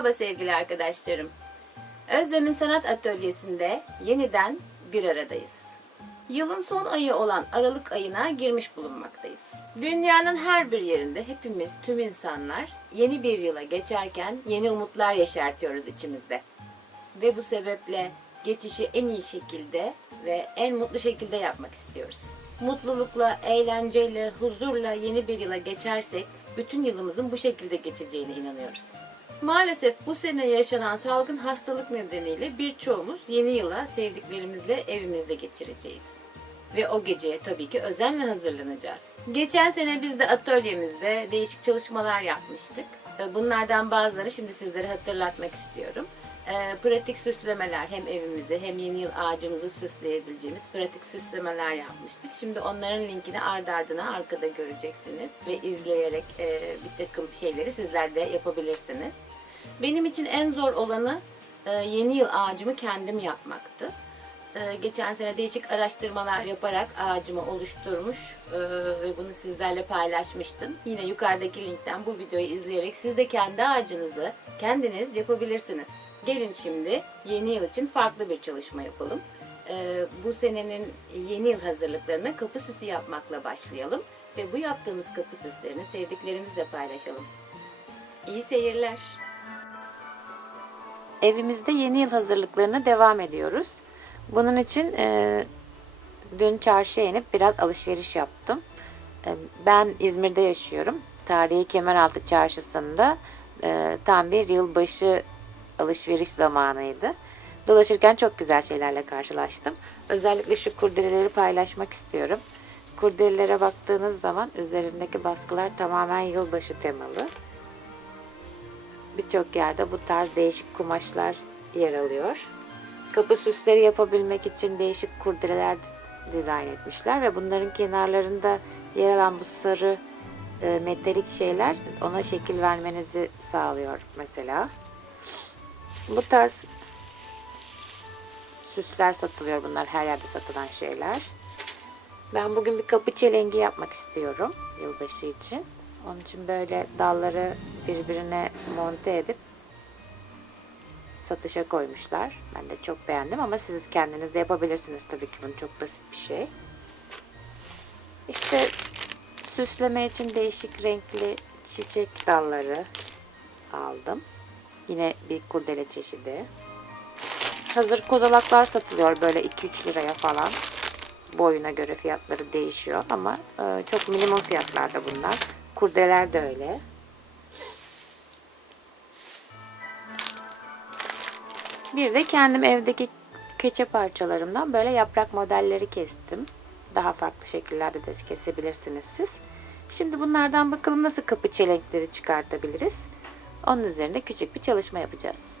Merhaba sevgili arkadaşlarım. Özlem'in Sanat Atölyesi'nde yeniden bir aradayız. Yılın son ayı olan Aralık ayına girmiş bulunmaktayız. Dünyanın her bir yerinde hepimiz, tüm insanlar yeni bir yıla geçerken yeni umutlar yaşartıyoruz içimizde. Ve bu sebeple geçişi en iyi şekilde ve en mutlu şekilde yapmak istiyoruz. Mutlulukla, eğlenceyle, huzurla yeni bir yıla geçersek bütün yılımızın bu şekilde geçeceğine inanıyoruz. Maalesef bu sene yaşanan salgın hastalık nedeniyle birçoğumuz yeni yıla sevdiklerimizle evimizde geçireceğiz. Ve o geceye tabii ki özenle hazırlanacağız. Geçen sene biz de atölyemizde değişik çalışmalar yapmıştık. Bunlardan bazıları şimdi sizlere hatırlatmak istiyorum. Ee, Pratik süslemeler hem evimizi hem yeni yıl ağacımızı süsleyebileceğimiz pratik süslemeler yapmıştık. Şimdi onların linkini ardı ardına arkada göreceksiniz ve izleyerek e, bir takım şeyleri sizler de yapabilirsiniz. Benim için en zor olanı e, yeni yıl ağacımı kendim yapmaktı. Ee, geçen sene değişik araştırmalar yaparak ağacımı oluşturmuş ve bunu sizlerle paylaşmıştım. Yine yukarıdaki linkten bu videoyu izleyerek siz de kendi ağacınızı kendiniz yapabilirsiniz. Gelin şimdi yeni yıl için farklı bir çalışma yapalım. Ee, bu senenin yeni yıl hazırlıklarına kapı süsü yapmakla başlayalım ve bu yaptığımız kapı süslerini sevdiklerimizle paylaşalım. İyi seyirler. Evimizde yeni yıl hazırlıklarına devam ediyoruz. Bunun için e, dün çarşıya inip biraz alışveriş yaptım. E, ben İzmir'de yaşıyorum. Tarihi Kemeraltı Çarşısı'nda e, tam bir yılbaşı alışveriş zamanıydı. Dolaşırken çok güzel şeylerle karşılaştım. Özellikle şu kurdeleleri paylaşmak istiyorum. Kurdelelere baktığınız zaman üzerindeki baskılar tamamen yılbaşı temalı. Birçok yerde bu tarz değişik kumaşlar yer alıyor. Kapı süsleri yapabilmek için değişik kurdeleler dizayn etmişler ve bunların kenarlarında yer alan bu sarı e, metalik şeyler ona şekil vermenizi sağlıyor mesela. Bu tarz süsler satılıyor bunlar her yerde satılan şeyler. Ben bugün bir kapı çelengi yapmak istiyorum yılbaşı için. Onun için böyle dalları birbirine monte edip satışa koymuşlar. Ben de çok beğendim ama siz kendiniz de yapabilirsiniz tabii ki bunu çok basit bir şey. İşte süsleme için değişik renkli çiçek dalları aldım. Yine bir kurdele çeşidi. Hazır kozalaklar satılıyor böyle 2-3 liraya falan. Boyuna göre fiyatları değişiyor ama e, çok minimum fiyatlarda bunlar. Kurdeler de öyle. Bir de kendim evdeki keçe parçalarımdan böyle yaprak modelleri kestim. Daha farklı şekillerde de kesebilirsiniz siz. Şimdi bunlardan bakalım nasıl kapı çelenkleri çıkartabiliriz. Onun üzerinde küçük bir çalışma yapacağız.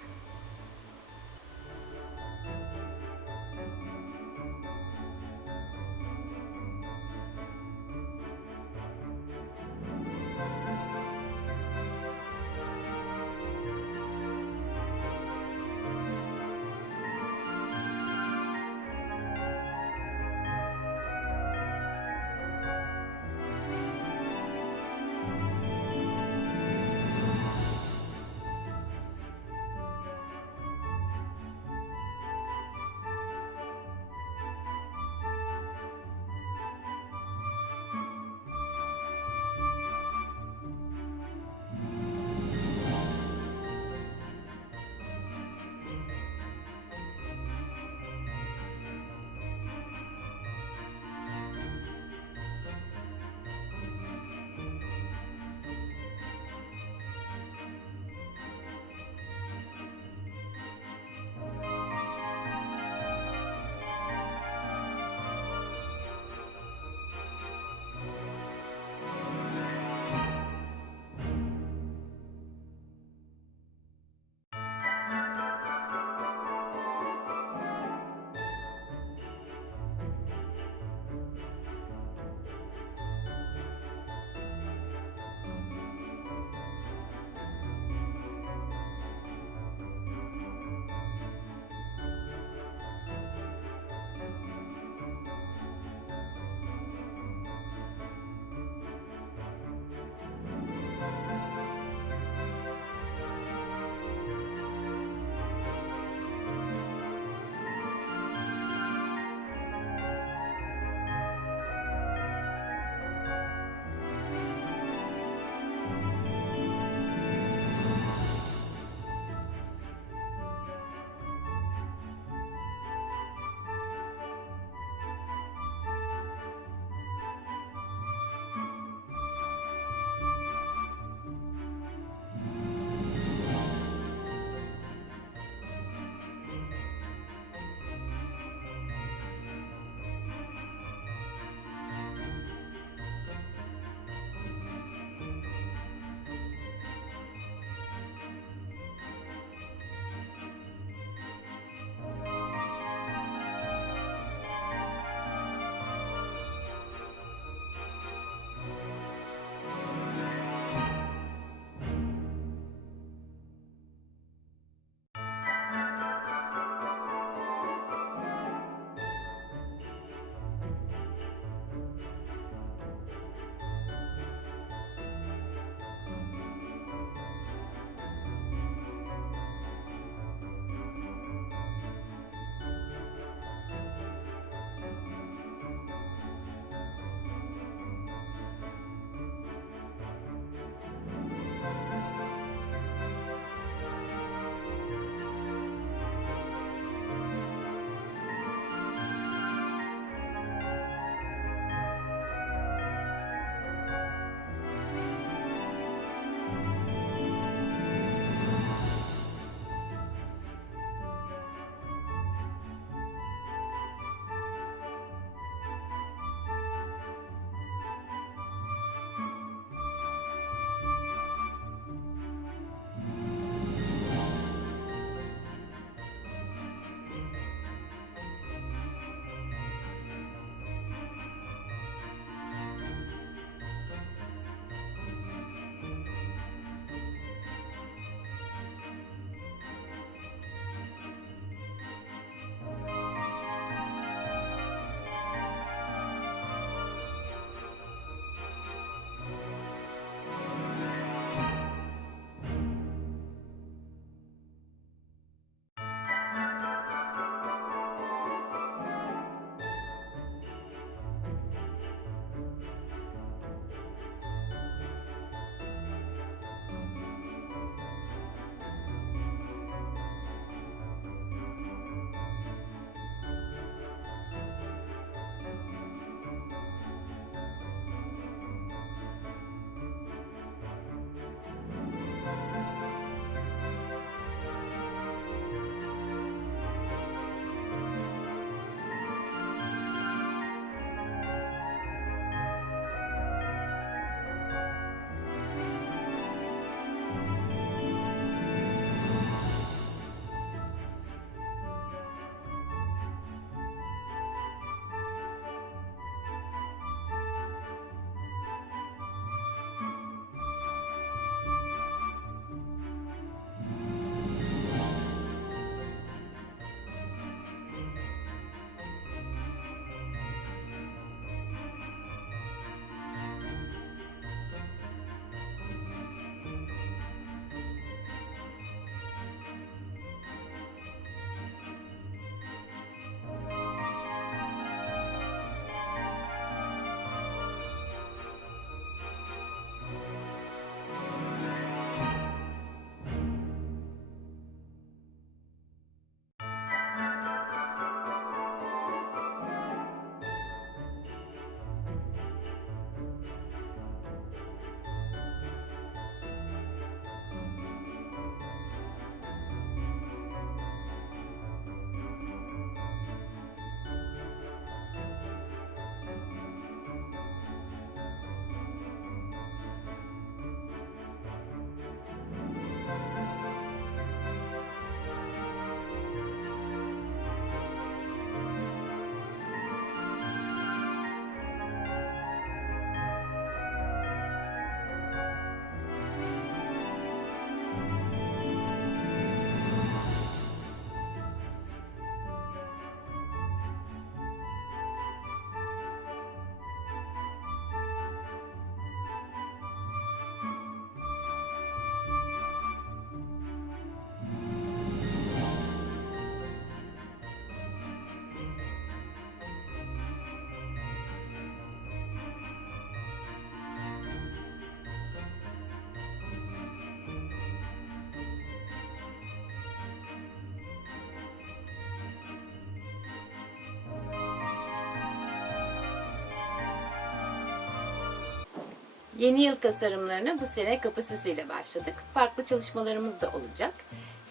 Yeni yıl tasarımlarına bu sene kapı süsüyle başladık. Farklı çalışmalarımız da olacak.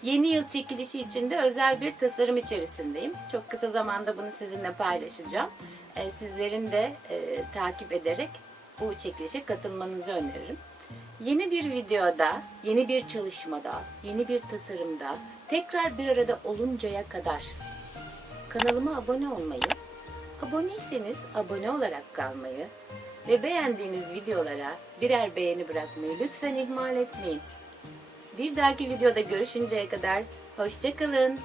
Yeni yıl çekilişi için de özel bir tasarım içerisindeyim. Çok kısa zamanda bunu sizinle paylaşacağım. Ee, Sizlerin de e, takip ederek bu çekilişe katılmanızı öneririm. Yeni bir videoda, yeni bir çalışmada, yeni bir tasarımda tekrar bir arada oluncaya kadar kanalıma abone olmayı, aboneyseniz abone olarak kalmayı ve beğendiğiniz videolara birer beğeni bırakmayı lütfen ihmal etmeyin. Bir dahaki videoda görüşünceye kadar hoşçakalın.